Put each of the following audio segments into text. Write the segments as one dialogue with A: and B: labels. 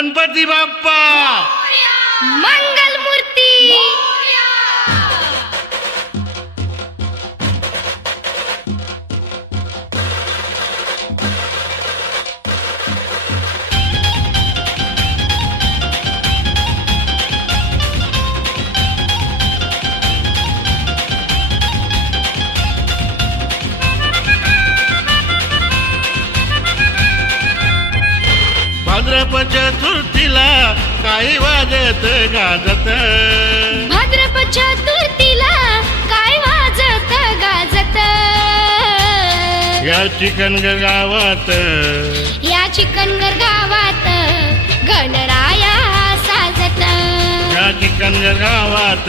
A: गणपती बाप्पा. मंग काही वाजत गाजत.
B: भाद्रप चतुर्थीला काय वाजत गाजत?
A: या चिकनगर गावात.
B: या चिकनगर गावात गणराया साजत.
A: या चिकनगर गावात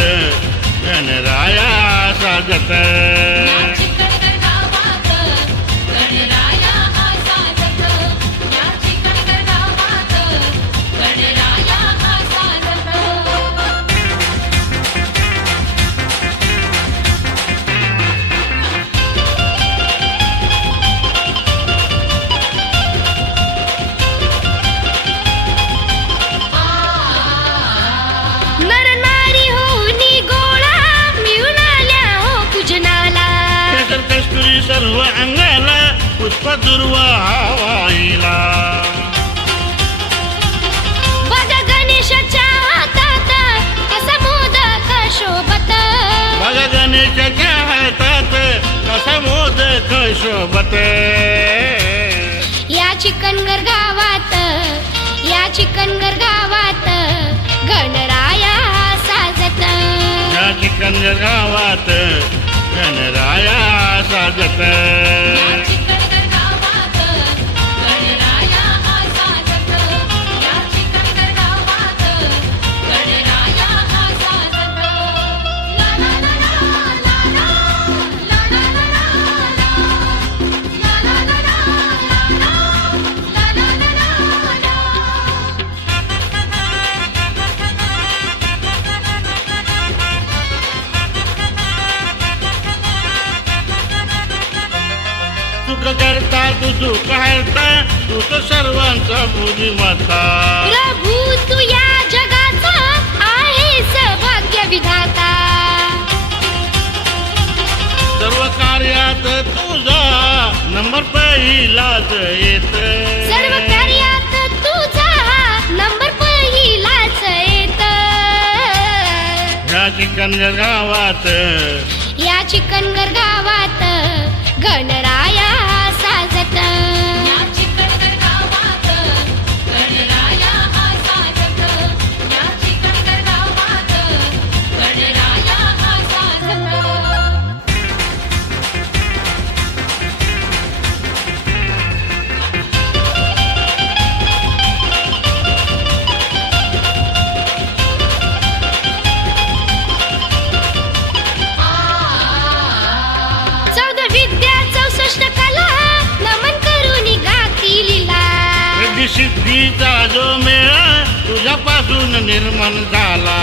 A: गणराया साजत. सर्व अंगाला पुष्प दुर्वा वाहिला
B: बघ गणेशाच्या हातात कसा मोदक शोभत.
A: बघा गणेशाच्या हातात कसा मोदक शोभत.
B: या चिकनगर गावात या चिकनगर गावात गणराया साजत.
A: या चिकनगर गावात गणराया साजत सुख करता तू सुख हरता तू तो सर्वांचा बुद्धिमत्ता
B: प्रभू तू या जगाचा आहेस भाग्य विधाता.
A: सर्व कार्यात तुझा नंबर पहिलाच येत
B: सर्व कार्यात तुझा नंबर पहिलाच येत
A: या चिकनगर गावात.
B: या चिकनगर गावात गणराया
A: Master सिद्धीचा जो मेळा तुझ्यापासून निर्माण झाला.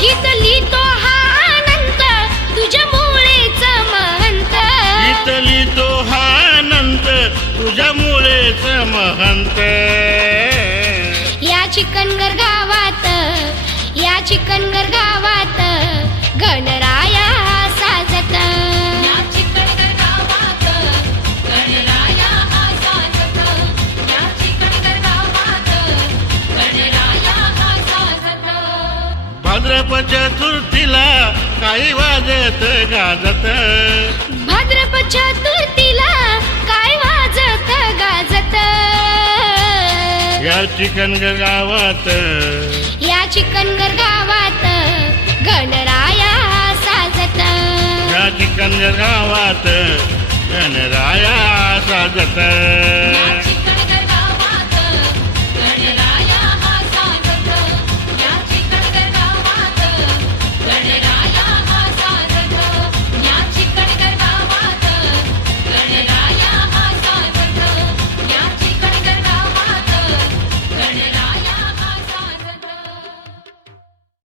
B: गीत लिहितो हा आनंद तुझ्या मुळेच महंत.
A: इथली तो हा आनंद तुझ्यामुळेच महंत.
B: या चिकनगर गावात या चिकनगर गावात गणराया
A: भाद्रप चतुर्थीला काही वाजत गाजत.
B: भाद्रप चतुर्थीला काय वाजत गाजत?
A: या चिकनगर गावात
B: या चिकनगर गावात गणराया साजत.
A: या चिकनगर गावात गणराया साजत.